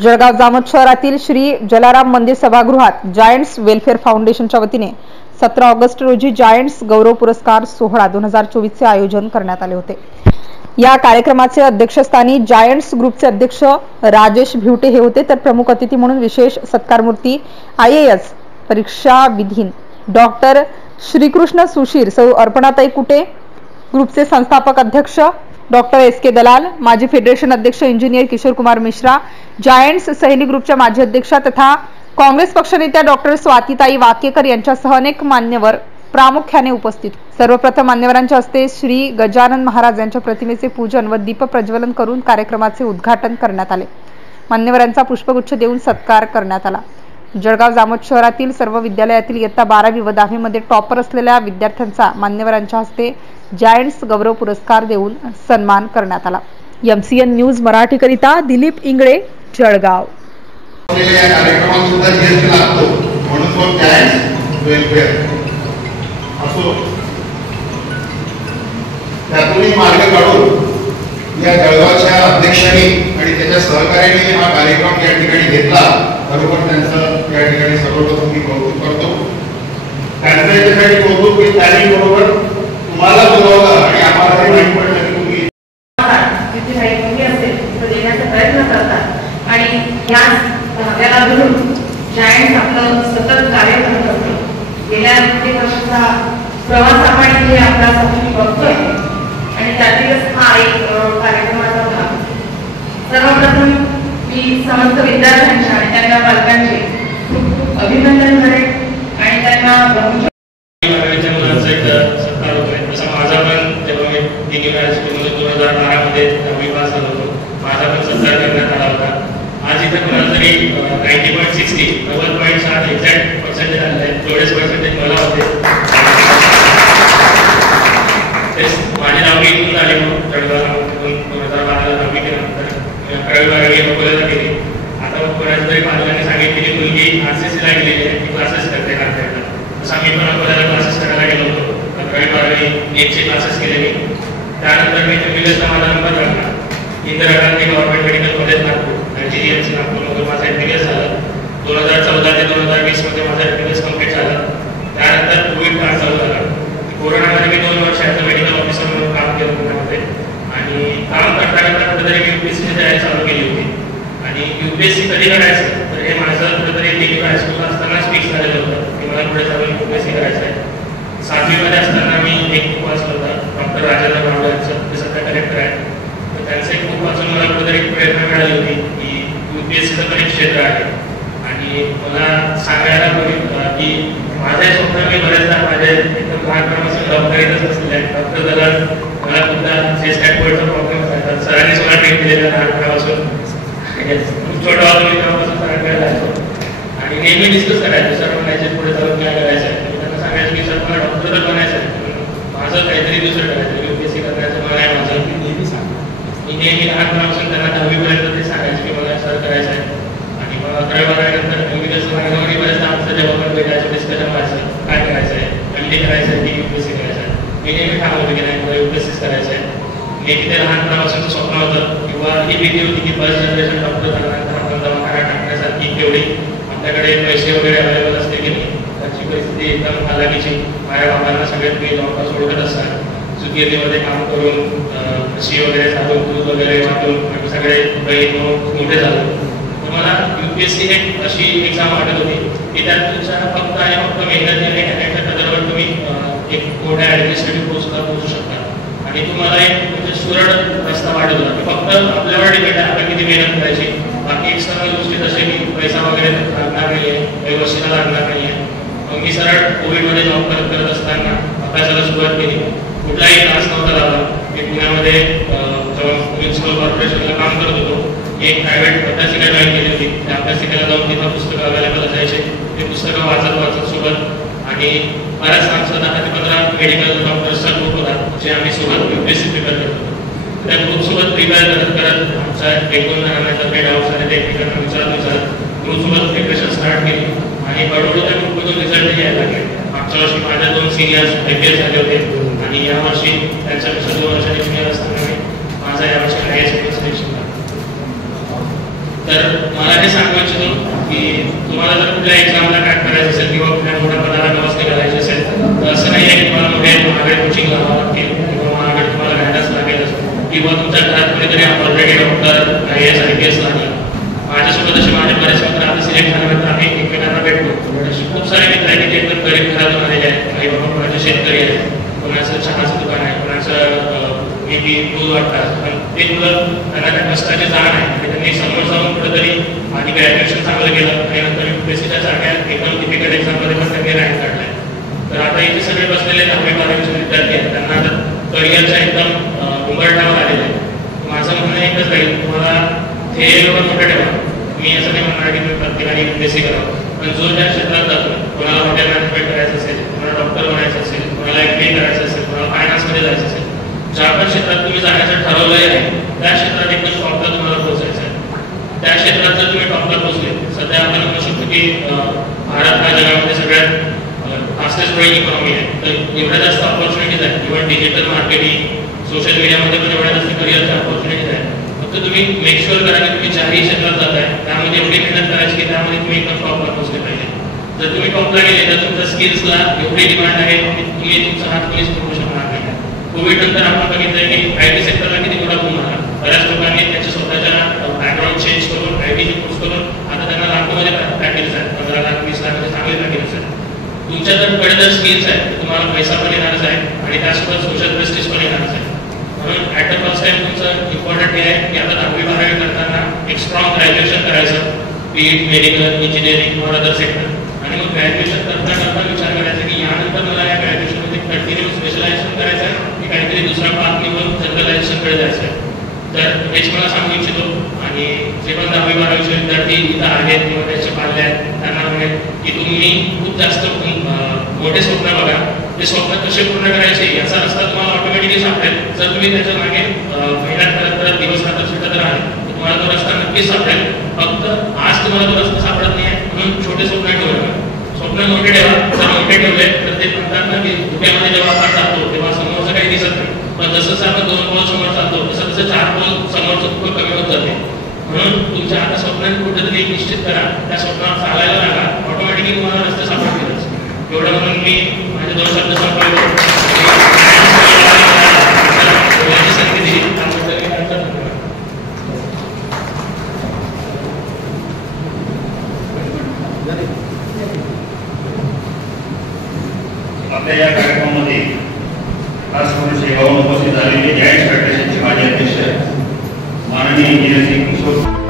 जळगाव जामोद शहरातील श्री जलाराम मंदिर सभागृहात जायंट्स वेलफेअर फाउंडेशनच्या वतीने 17 ऑगस्ट रोजी जायंट्स गौरव पुरस्कार सोहळा 2024 चे आयोजन करण्यात आले होते। या कार्यक्रमाचे अध्यक्षस्थानी जायंट्स ग्रुपचे अध्यक्ष राजेश भिवटे हे होते, तर प्रमुख अतिथी म्हणून विशेष सत्कारमूर्ती IAS परीक्षा विधीन डॉक्टर श्रीकृष्ण सुशीर, सौ अर्पणाताई कुटे, ग्रुपचे संस्थापक अध्यक्ष डॉक्टर SK दलाल, माजी फेडरेशन अध्यक्ष इंजिनियर किशोर कुमार मिश्रा, जायंट्स सैनिक ग्रुपच्या माजी अध्यक्षा तथा काँग्रेस पक्षनेत्या डॉक्टर स्वातीताई वाकेकर यांच्यासह अनेक मान्यवर प्रामुख्याने उपस्थित। सर्वप्रथम मान्यवरांच्या हस्ते श्री गजानन महाराज यांच्या प्रतिमेचे पूजन व दीप प्रज्वलन करून कार्यक्रमाचे उद्घाटन करण्यात आले। मान्यवरांचा पुष्पगुच्छ देऊन सत्कार करण्यात आला। जळगाव जामोद शहरातील सर्व विद्यालयातील इयत्ता 12वी व 10वी मध्ये टॉपर असलेल्या विद्यार्थ्यांचा मान्यवरांच्या हस्ते जायंट्स गौरव पुरस्कार देऊन सन्मान करण्यात आला। MCN न्यूज मराठी करिता दिलीप इंगळे, जळगाव। या कार्यक्रमात सुद्धा GST लागतो, म्हणून तो जायंट्स वेलफेअर असो त्यातूनही मार्ग काढून या जळगावच्या अध्यक्षांनी आणि त्याच्या सहकार्याने हा कार्यक्रम या ठिकाणी घेतला। बरोबर त्यांचं या ठिकाणी सर्वप्रथम मी कौतुक करतो। त्यांचं याच्यासाठी कौतुक की त्यांनी बरोबर तुम्हाला बोलवलं आणि आम्हाला माहिती पडलं की तुम्ही जिथे काही कमी असेल तिथे देण्याचा प्रयत्न करतात आणि या धाग्याला धरून जायंट्स आपलं सतत कार्य करत असतं। गेल्या कित्येक वर्षाचा प्रवास आपण इथे आपला समोर बघतोय आणि त्यातीलच हा एक कार्यक्रमाचा भाग। सर्वप्रथम मी समस्त विद्यार्थ्यांच्या आणि त्यांच्या पालकांचे खूप खूप अभिनंदन करेन आणि त्यांना माझा पण जेव्हा मी डिग्री युनिव्हर्सिटीमध्ये 2012 मध्ये 10वी पास झालो होतो, माझा पण सत्कार करण्यात आला होता। आज इथे कोणाला तरी 90.60 90.60 एक्झॅक्ट पर्सेंटेज आले आहेत, तेवढेच पर्सेंटेज मला होते। माझी 10वी इथून झाली, मग जळगावमधून 2012ला 10वी केल्यानंतर 11वी अकोल्याला गेली। आता मग कोणाच्या तरी पालकांनी सांगितली की मुलगी RCCला गेलेली आहे, ती क्लासेस करते नाट्याला। तसं आम्ही पण अकोल्याला क्लासेस करायला गेलो होतो। 11वी-12वी नीटचे क्लासेस केले मी। त्यानंतर मी MBBSचा माझा नंबर लागला Indira Gandhi government medical college Nagpur, GMC नागपूरमधून माझा MBBS झाला। 2014 ते 2020 मध्ये माझा MBBS कंप्लीट झाला। त्यानंतर कोविड काळ चालू झाला। कोरोनामध्ये मी 2 वर्ष ॲज अ मेडिकल ऑफिसर म्हणून काम केलं पुण्यामध्ये आणि काम करता करता कुठेतरी मी UPSCची तयारी चालू केली होती। आणि UPSC कधी करायचं तर हे माझं कुठेतरी डिग्री हायस्कूलला असतानाच फिक्स झालेलं होतं की मला पुढे जाऊन UPSC करायचं आहे। 7वी मध्ये असताना मी एक बुक वाचलं होतं डॉक्टर राजेंद्र भावडे यांचं, ते सध्या कलेक्टर आहेत। तर त्यांचं एक बुक वाचून मला कुठेतरी प्रेरणा मिळाली होती की UPSCचं पण एक क्षेत्र आहे। आणि मला सांगायला की माझ्या स्वप्न मी बऱ्याचदा माझ्या एकदम लहानपणापासून डॉक्टरीतच असलेले आहेत। डॉक्टर दलाल मला सुद्धा जे स्टॅटफोर्डचा प्रॉब्लेम होता, सरांनी मला ट्रेन केलेला लहानपणापासून, खूप छोटा होतो मी तेव्हापासून सरांकडे जायचो आणि नेहमी डिस्कस करायचो। सर म्हणायचे पुढे जाऊन काय करायचं आहे, त्यांना सांगायचं की सर मला डॉक्टर तर बनायचं आहे, माझं काहीतरी दुसरं करायचं, UPSC करायचं मला आहे माझं नेहमी सांग। मी नेहमी लहानपणापासून त्यांना 10वी पर्यंत ते सांगायचं की मला सर करायचं आहे। आणि मग 11वी नंतर MBBS बऱ्याचदा आमचं जेव्हा पण भेटायचं डिस्कशन व्हायचं काय करायचं आहे, MD करायचं आहे की UPSC करायचं आहे। मी नेहमी ठाम होतो की नाही मला UPSCच करायचं आहे। हे किती लहानपणापासून स्वप्न होतं किंवा ही भीती होती की फर्स्ट जनरेशन डॉक्टर झाल्यानंतर आपण दवाखाना टाकण्यासारखी तेवढी आपल्याकडे पैसे वगैरे अवेलेबल असते की नाही, त्याची परिस्थिती एकदम हालाकीची। माझ्या बाबांना सगळ्यात मी जॉबला सोडत असतात, सुगीरीमध्ये काम करून म्हशी वगैरे चालून दूध वगैरे वाटून आम्ही सगळे बहीण मोठे झालो। तर मला UPSC एक अशी एक्झाम वाटत होती की त्यात तुमच्या फक्त आणि फक्त मेहनत आणि टॅलेंटच्या कदरवर तुम्ही एक मोठ्या ॲडमिनिस्ट्रेटिव्ह पोस्टला पोहोचू शकता। आणि तुम्हाला एक म्हणजे सुरळ रस्ता वाटत होता की फक्त आपल्यावर डिपेंड आहे आपण किती मेहनत करायची। बाकी एक्सटर्नल गोष्टी जसे की पैसा वगैरे लागणार नाही आहे, काही वर्षाला लागणार नाही आहे। मग मी सरळ कोविडमध्ये जॉब करत असताना अभ्यासाला सुरुवात केली। कुठलाही त्रास नव्हता झाला। मी पुण्यामध्ये जेव्हा म्युनिसिपल कॉर्पोरेशनला काम करत होतो, एक प्रायव्हेट अभ्यासिका जॉईन केली होती। त्या अभ्यासिकेला जाऊन तिथं पुस्तकं अवेलेबल असायचे, ते पुस्तकं वाचत सोबत आणि बऱ्याच आमचं 10 ते 15 मेडिकल डॉक्टर्सचा ग्रुप होता, जे आम्ही सोबत UPSC प्रिपेअर करत होतो। त्या ग्रुपसोबत प्रिपेअर करत आमचा 1-2 जणांना काही डाऊट्स आले ते एकमेकांना विचारत ग्रुपसोबत प्रिपरेशन स्टार्ट केली आणि हळूहळू त्या ग्रुपमधून रिझल्ट यायला लागले। मागच्या वर्षी माझ्या 2 सिनियर्स IPS झाले होते आणि यावर्षी त्यांच्यापेक्षा 2 वर्षांनी सिनियर असताना माझा यावर्षी IAS सिलेक्शन झालं। तर मला हे सांगू इच्छितो की तुम्हाला जर कुठल्या एक्झामला क्रॅक करायचं असेल किंवा कुठल्या मोठ्या पदाला व्यवस्थित करायची असेल तर असं नाही आहे की तुम्हाला महागडे कोचिंग लावावं लागतील किंवा महागडे तुम्हाला गायडन्स लागेल किंवा तुमच्या घरात कोणीतरी ऑलरेडी डॉक्टर IAS IPS नाही. माझ्यासोबत असे माझे बरेच मित्र आता सिलेक्ट झाल्यानंतर आम्ही एकमेकांना भेटतो. असे खूप सारे मित्र आहेत की एकदम गरीब घरातून आलेले आहेत. आई बाबा कोणाचे शेतकरी आहेत, कोणाचं चहाचं दुकान आहे, कोणाचं मे बी दूध वाटतात. पण ते मुलं त्यांना त्या कष्टाची जाण आहे आणि त्यांनी समोर जाऊन कुठेतरी आधी ग्रॅज्युएशन चांगलं केलं आणि नंतर UPSCच्या सारख्या एकदम डिफिकल्ट एक्झाममध्ये पण त्यांनी रँक काढलाय. तर आता इथे सगळे बसलेले 10वी-12वीचे विद्यार्थी आहेत, त्यांना आता करिअरच्या एकदम उंबरठ्यावर आलेले आहे. माझं म्हणणं एकच राहील, तुम्हाला ध्येय मोठं ठेवा. मी असं नाही म्हणणार की तुम्ही प्रत्येकाने UPSC करावं, पण जो ज्या क्षेत्रात जातो, कोणाला हॉटेल मॅनेजमेंट करायचं असेल, कोणाला डॉक्टर बनायचं असेल, कोणाला MBA करायचं असेल, कोणाला फायनान्समध्ये जायचं असेल, ज्या पण क्षेत्रात तुम्ही जाण्याचं ठरवलंय आहे त्या क्षेत्रात एकदम टॉपला तुम्हाला पोहोचायचं आहे. त्या क्षेत्रात जर तुम्ही टॉपला पोहोचले, सध्या आपण म्हणू शकतो की भारत हा जगामध्ये सगळ्यात फास्टेस्ट ग्रोईंग इकॉनॉमी आहे. तर एवढ्या जास्त ऑपॉर्च्युनिटीज आहेत. इव्हन डिजिटल मार्केटिंग, सोशल मीडियामध्ये पण एवढ्या जास्त करिअरच्या ऑपॉर्च्युनिटीज आहेत. फक्त तुम्ही मेक शुअर करा की तुम्ही ज्याही क्षेत्रात जाताय त्यामध्ये एवढी मेहनत करायची की त्यामध्ये तुम्ही एकदम टॉपला पोहोचले पाहिजे. जर तुम्ही टॉपला गेले तर तुमच्या स्किल्सला एवढी डिमांड आहे की तुम्ही तुमचा हात कोणीच करू शकणार नाही. कोविड नंतर आपण बघितलंय की IT सेक्टरला किती मोठा बूम आला. बऱ्याच लोकांनी त्यांच्या स्वतःच्या बॅकग्राऊंड चेंज करून IT कोर्स करून आता त्यांना लाखोमध्ये पॅकेज आहेत, 15 लाख 20 लाखाचे चांगले पॅकेजेस आहेत. तुमच्याकडे जर स्किल्स आहेत तर तुम्हाला पैसा पण येणारच आहे आणि त्यासोबत सोशल प्रेस्टिज पण येणारच आहे. म्हणून ॲट द फर्स्ट टाइम तुमचं इम्पॉर्टंट हे आहे की आता 10वी-12वी करताना एक स्ट्रॉंग ग्रॅज्युएशन करायचं, बी इट मेडिकल, इंजिनिअरिंग किंवा अदर सेक्टर. आणि मग ग्रॅज्युएशन करता विचार करायचा की यानंतर मला या ग्रॅज्युएशनमध्ये कंटिन्यू स्पेशलायझेशन करायचं आहे की काहीतरी दुसरा पाथ निवडून जनरलायझेशनकडे जायचं आहे. तर हेच मला सांगू इच्छितो. आणि जे पण 10वी-12वीचे विद्यार्थी इथं आहेत किंवा त्याचे पाल्ले आहेत त्यांना म्हणेल की तुम्ही खूप जास्त मोठे स्वप्न बघा. ते स्वप्न कसे पूर्ण करायचे याचा रस्ता तुम्हाला ऑटोमॅटिकली सापडेल. जर तुम्ही त्याच्या मागे मेहनत करत दिवस रात्र सुटत राहाल तर तुम्हाला तो रस्ता नक्कीच सापडेल. फक्त आज तुम्हाला तो रस्ता सापडत नाही आहे म्हणून छोटे स्वप्न ठेवू नका. स्वप्न मोठे ठेवा. जर मोठे ठेवले तर ते म्हणतात ना की धुक्यामध्ये जेव्हा आपण जातो तेव्हा समोरचं काही दिसत नाही, पण जसं आपण 2 पाऊल समोर चालतो तसं 4 पाऊल समोरचं खूप कमी होत जाते. म्हणून तुमच्या आता स्वप्नात कुठेतरी निश्चित करा, त्या स्वप्नात चालायला लागा, ऑटोमॅटिकली तुम्हाला रस्ते सापडतीलच. एवढं म्हणून मी माझे 2 शब्द संपवले. संधी दिली त्याबद्दल मी धन्यवाद. आपल्या या कार्यक्रमामध्ये खास करून सेवाहून उपस्थित झालेले जायंट्स फेडरेशनचे माजी अध्यक्ष माननीय इंजिनियर श्री किशोर